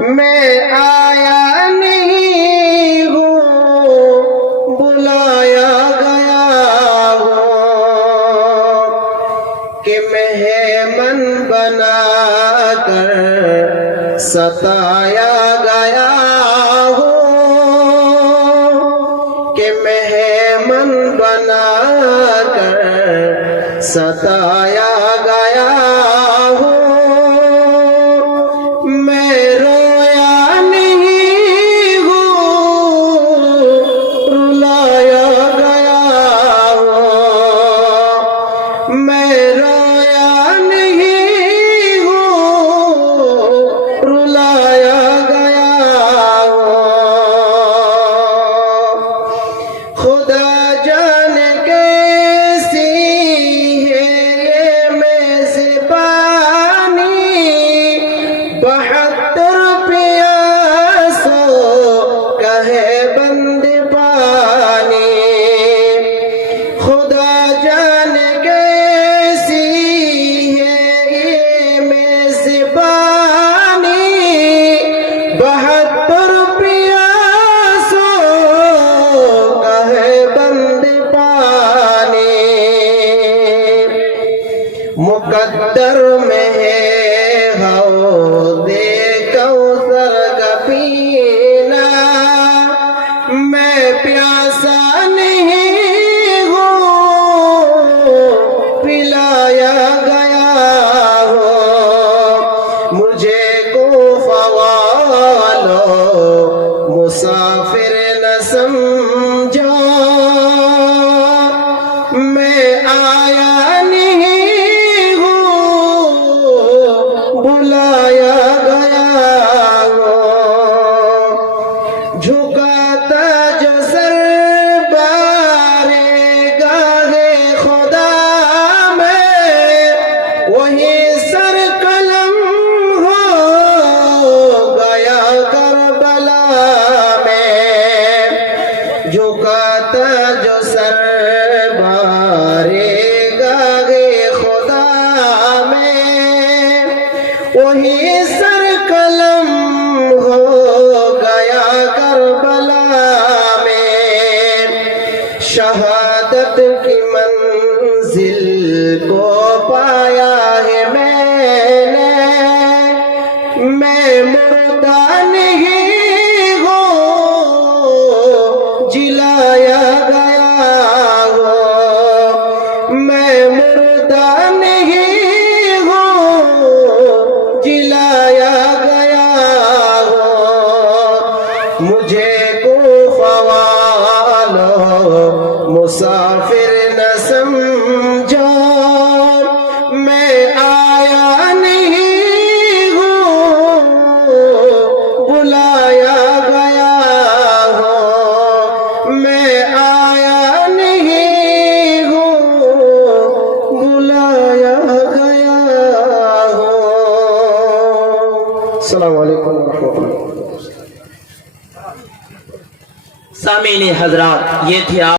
میں آیا نہیں ہوں، بلایا گیا ہوں کہ مہمان بنا کر ستایا گیا ہوں، کہ مہمان بنا کر ستایا گیا ہوں۔ میں رویا نہیں ہوں، رلایا گیا ہوں۔ میں رویا نہیں ہوں، رلایا گیا ہوں۔ خدا جانے کیسی ہے یہ میزبانی، 72 پیاسوں کا ہے بند پانی۔ خدا جانے کیسی ہے یہ میزبانی، 72 پیاسوں کا ہے بند پانی۔ مقدر میں ہے حوض کوثر کا پینا، میں پیاسا نہیں ہوں، پلایا گیا ہوں۔ مجھے کوفہ والوں مسافر نہ سمجھو، میں آیا نہیں ہوں، بلایا گیا ہوں۔ جھکاتا جو سر بارگاہ خدا میں، وہی سر قلم ہو گیا کربلا میں۔ جھکاتا جو سر بارگاہ خدا میں، وہی سر قلم ہو گیا کربلا میں۔ شہادت کی منزل کو پایا ہے میں مردہ نہیں ہوں، جلایا گیا ہوں۔ میں مردہ نہیں ہوں، جلایا گیا ہوں۔ مجھے کوفہ والوں مسافر نہ سمجھو، میں آیا نہیں ہوں، بلایا گیا ہوں۔ میں آیا نہیں ہوں، بلایا گیا ہوں۔ السلام علیکم ورحمۃ اللہ۔ سامعین حضرات، یہ تھی آپ